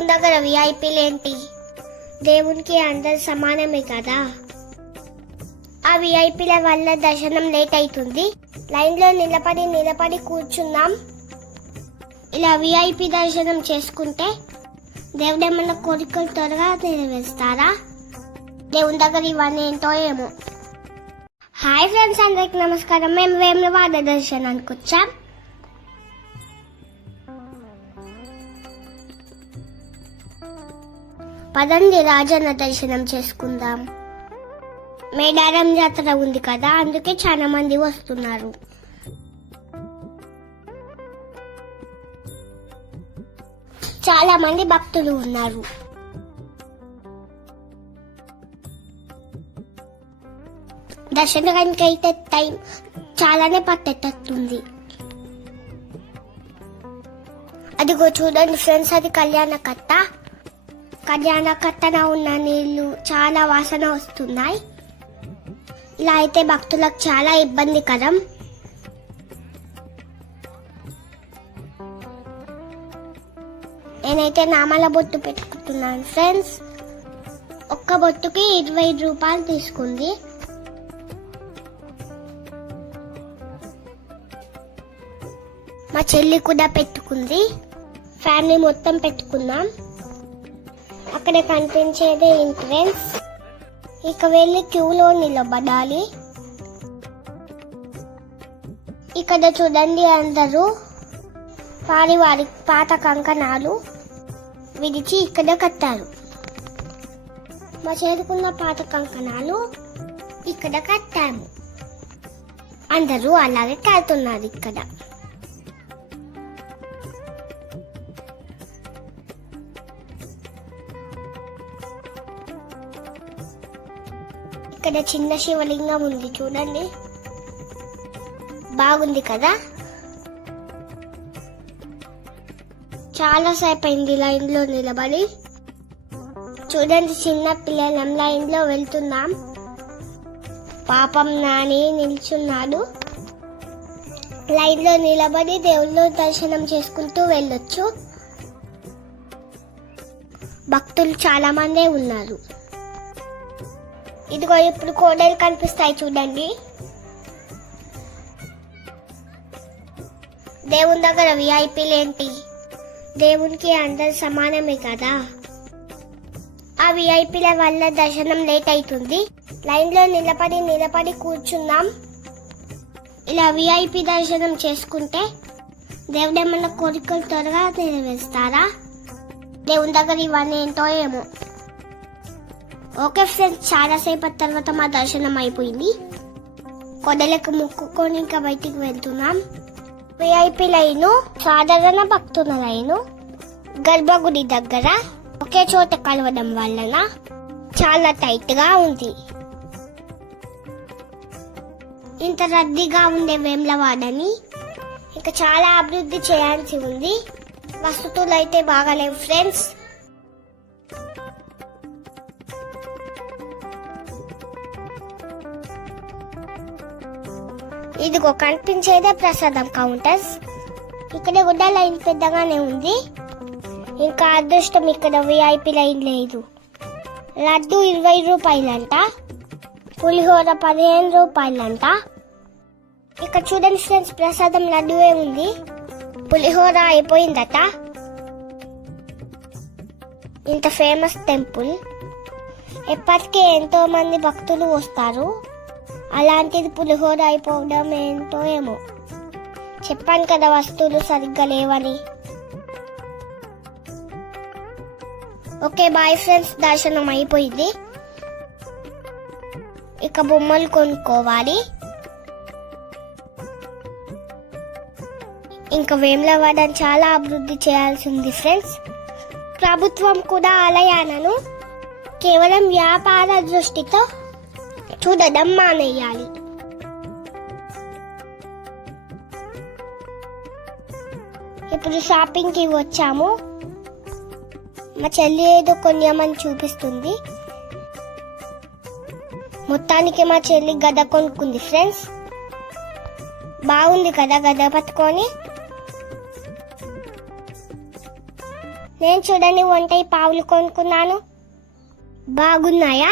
దేవుని దగ్గర విఐపీలేంటి? దేవునికి అందరు సమానమే కదా. ఆ విఐపీల వల్ల దర్శనం లేట్ అవుతుంది. లైన్లో నిలబడి కూర్చున్నాం. ఇలా విఐపీ దర్శనం చేసుకుంటే దేవుడు ఏమన్నా కోరికలు త్వరగా నెరవేరుస్తారా? దేవుని దగ్గర ఇవన్నీ ఏంటో ఏమో. హాయ్ ఫ్రెండ్స్, అందరికి నమస్కారం. మేము వేములవాడ దర్శనానికి వచ్చాం. పదండి రాజన్న దర్శనం చేసుకుందాం. మేడారం జాతర ఉంది కదా, అందుకే చాలా మంది వస్తున్నారు. చాలా మంది భక్తులు ఉన్నారు. దర్శనానికి అయితే టైం చాలానే పట్టేటట్టుంది. అదిగో చూడండి ఫ్రెండ్స్, అది కళ్యాణకట్టన ఉన్న నీళ్లు చాలా వాసన వస్తున్నాయి. ఇలా అయితే భక్తులకు చాలా ఇబ్బందికరం. నేనైతే నామాల బొట్టు పెట్టుకుంటున్నాను ఫ్రెండ్స్. ఒక్క బొట్టుకి 25 రూపాయలు తీసుకుంది. మా చెల్లి కూడా పెట్టుకుంది. ఫ్యామిలీ మొత్తం పెట్టుకున్నాం. అక్కడ కనిపించేదే ఎంట్రెన్స్. ఇక వెళ్ళి క్యూలో నిలబడాలి. ఇక్కడ చూడండి, అందరూ వారి పాత కంకణాలు విడిచి ఇక్కడ కట్టారు. మా చేరుకున్న పాత కంకణాలు ఇక్కడ కట్టాము. అందరూ అలాగే కడుతున్నారు. ఇక్కడ ఇక్కడ చిన్న శివలింగం ఉంది చూడండి, బాగుంది కదా. చాలా సేపు అయింది లైన్ లో నిలబడి. చూడండి, చిన్న పిల్లలం లైన్ లో వెళ్తున్నాం. పాపం నాని నిల్చున్నాడు. లైన్ లో నిలబడి దేవుళ్ళు దర్శనం చేసుకుంటూ వెళ్ళొచ్చు. భక్తులు చాలా మందే ఉన్నారు. ఇదిగో ఇప్పుడు కోడలు కనిపిస్తాయి చూడండి. దేవుని దగ్గర విఐపీలేంటి? దేవునికి అందరు సమానమే కదా. ఆ విఐపీల వల్ల దర్శనం లేట్ అవుతుంది. లైన్లో నిలబడి కూర్చున్నాం. ఇలా విఐపీ దర్శనం చేసుకుంటే దేవుడు ఏమన్నా కోరికలు త్వరగా నెరవేరుస్తారా? దేవుని దగ్గర ఇవన్నీ ఏంటో ఏమో. ఓకే ఫ్రెండ్స్, చాలా సేపటి తర్వాత మా దర్శనం అయిపోయింది. కొడలకు ముక్కుకొని ఇంకా బయటికి వెళ్తున్నాం. విఐపీ లైను, సాధారణ భక్తుల లైను గర్భగుడి దగ్గర ఒకే చోట కలవడం వలన చాలా టైట్ గా ఉంది. ఇంత రద్దీగా ఉండే వేములవాడని ఇంకా చాలా అభివృద్ధి చేయాల్సి ఉంది. వసతులు అయితే బాగాలేవు ఫ్రెండ్స్. ఇదిగో కనిపించేదే ప్రసాదం కౌంటర్స్. ఇక్కడ కూడా లైన్ పెద్దగానే ఉంది. ఇంకా అదృష్టం, ఇక్కడ విఐపీ లైన్ లేదు. లడ్డు 20 రూపాయలంట, పులిహోర 15 రూపాయలంట. ఇక్కడ చూడండి ఫ్రెండ్స్, ప్రసాదం లడ్డువే ఉంది, పులిహోర అయిపోయిందట. ఇంత ఫేమస్ టెంపుల్, ఎప్పటికీ ఎంతో మంది భక్తులు వస్తారు. అలాంటిది పులిహోర అయిపోవడం ఏంటో ఏమో. చెప్పాను కదా, వస్తువులు సరిగ్గా లేవని. ఓకే బాయ్ ఫ్రెండ్స్, దర్శనం అయిపోయింది. ఇక బొమ్మలు కొనుక్కోవాలి. ఇంకా వేములవాడని చాలా అభివృద్ధి చేయాల్సి ఉంది ఫ్రెండ్స్. ప్రభుత్వం కూడా ఆలయాలను కేవలం వ్యాపార దృష్టితో చూడడం మానేయాలి. ఇప్పుడు షాపింగ్ కి వచ్చాము. మా చెల్లి ఏదో కొనియమని చూపిస్తుంది. మొత్తానికి మా చెల్లి గద కొనుక్కుంది ఫ్రెండ్స్. బాగుంది కదా గద పట్టుకొని. నేను చూడని వంటై పావులు కొనుక్కున్నాను. బాగున్నాయా?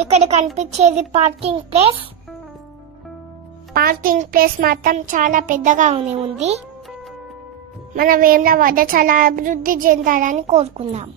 ఇక్కడ కనిపించేది పార్కింగ్ ప్లేస్. పార్కింగ్ ప్లేస్ మాత్రం చాలా పెద్దగా ఉంది. మన వేములవాడ చాలా అభివృద్ధి చెందాలని కోరుకుందాం.